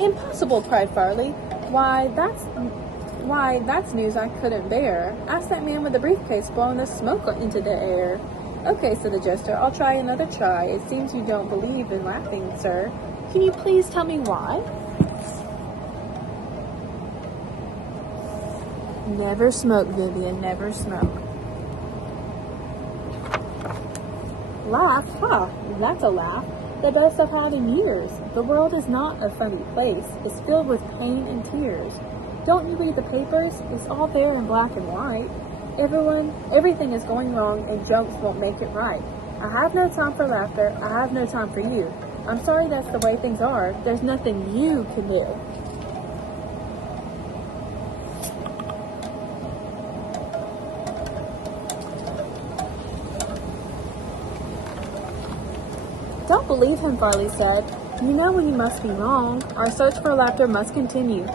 Impossible, cried Farley. Why, that's news I couldn't bear. Ask that man with the briefcase blowing the smoke into the air. Okay, said the Jester, I'll try another try. It seems you don't believe in laughing, sir. Can you please tell me why? Never smoke, Vivian, never smoke. Laugh? Ha! That's a laugh. The best I've had in years. The world is not a funny place. It's filled with pain and tears. Don't you read the papers? It's all there in black and white. Everything is going wrong and jokes won't make it right. I have no time for laughter. I have no time for you. I'm sorry that's the way things are. There's nothing you can do. Don't believe him, Farley said. You know we must be wrong. Our search for laughter must continue.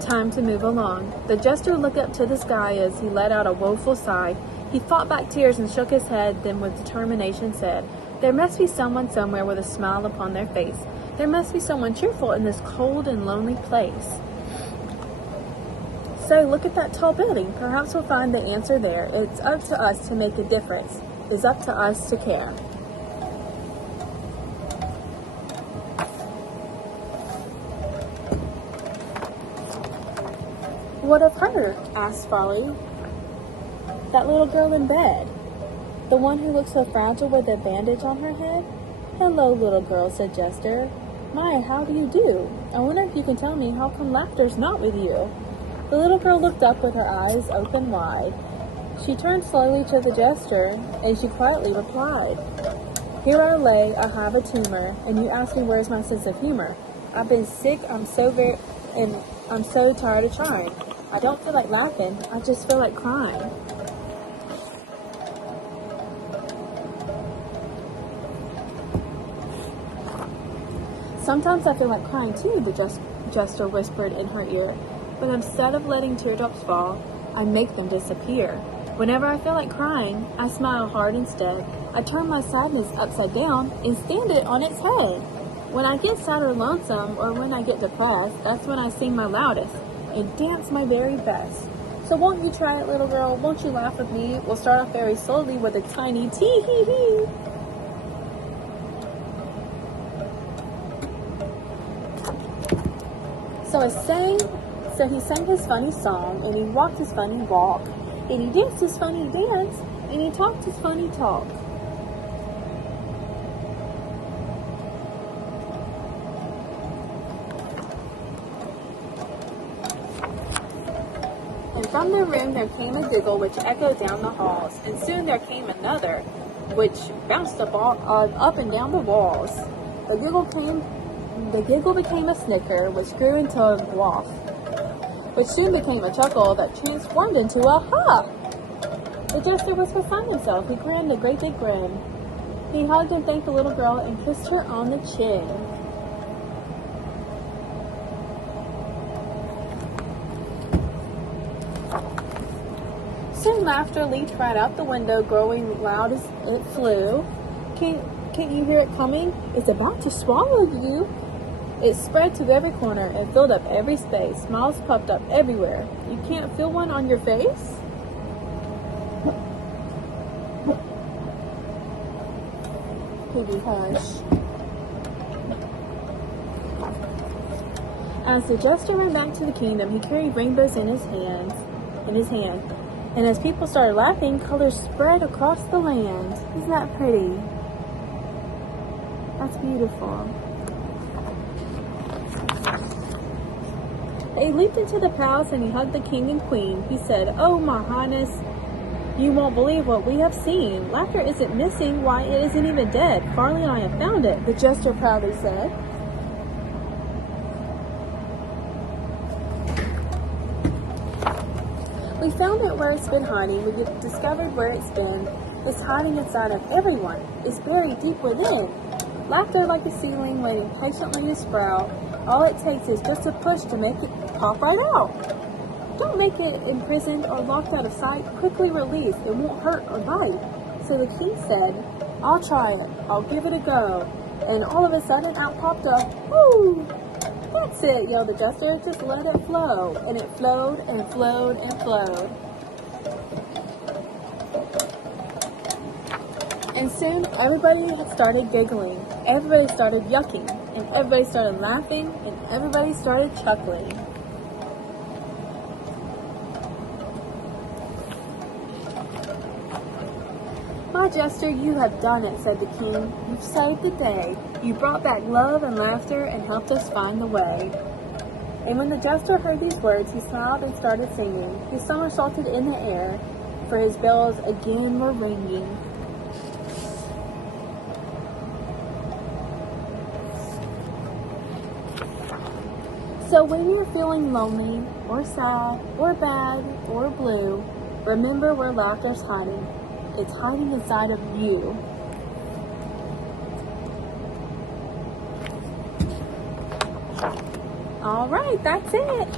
Time to move along. The Jester looked up to the sky as he let out a woeful sigh. He fought back tears and shook his head, then with determination said, There must be someone somewhere with a smile upon their face. There must be someone cheerful in this cold and lonely place. So look at that tall building. Perhaps we'll find the answer there. It's up to us to make a difference. It's up to us to care. What of her? Asked Farley. That little girl in bed. The one who looks so fragile with a bandage on her head? Hello, little girl, said Jester. My, how do you do? I wonder if you can tell me how come laughter's not with you. The little girl looked up with her eyes open wide. She turned slowly to the Jester, and she quietly replied, Here I lay, I have a tumor, and you ask me where's my sense of humor. I've been sick, I'm so tired of trying. I don't feel like laughing, I just feel like crying. Sometimes I feel like crying too, the Jester whispered in her ear, but instead of letting teardrops fall, I make them disappear. Whenever I feel like crying, I smile hard instead. I turn my sadness upside down and stand it on its head. When I get sad or lonesome, or when I get depressed, that's when I sing my loudest and dance my very best. So won't you try it, little girl? Won't you laugh with me? We'll start off very slowly with a tiny tee-hee-hee. So he sang his funny song, and he walked his funny walk, and he danced his funny dance, and he talked his funny talk. And from their room there came a giggle which echoed down the halls, and soon there came another, which bounced up and down the walls. The giggle became a snicker, which grew into a waff, which soon became a chuckle that transformed into a ha! The Jester was beside himself. He grinned a great big grin. He hugged and thanked the little girl and kissed her on the chin. Soon laughter leaped right out the window, growing loud as it flew. Can't you hear it coming? It's about to swallow you. It spread to every corner and filled up every space. Smiles popped up everywhere. You can't feel one on your face? Piggy, hush. As the Jester went back to the kingdom, he carried rainbows in his hand. And as people started laughing, colors spread across the land. Isn't that pretty? That's beautiful. He leaped into the palace and he hugged the king and queen. He said, Oh, my highness, you won't believe what we have seen. Laughter isn't missing. Why, it isn't even dead. Farley and I have found it, the Jester proudly said. We found it where it's been hiding. We discovered where it's been. It's hiding inside of everyone. It's buried deep within. Laughter like a seedling waiting patiently to sprout. All it takes is just a push to make it pop right out. Don't make it imprisoned or locked out of sight. Quickly release. It won't hurt or bite. So the king said, I'll try it. I'll give it a go. And all of a sudden out popped a, whoo, That's it, yelled the Jester. Just let it flow. And it flowed and flowed and flowed. And soon everybody started giggling. Everybody started yucking. And everybody started laughing. And everybody started chuckling. My Jester, you have done it, said the king. You've saved the day. You brought back love and laughter and helped us find the way. And when the Jester heard these words, he smiled and started singing. He somersaulted in the air, for his bells again were ringing. So when you're feeling lonely, or sad, or bad, or blue, remember where laughter's hiding. It's hiding inside of you. All right, that's it.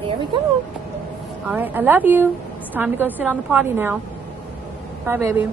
There we go. All right, I love you. It's time to go sit on the potty now. Bye, baby.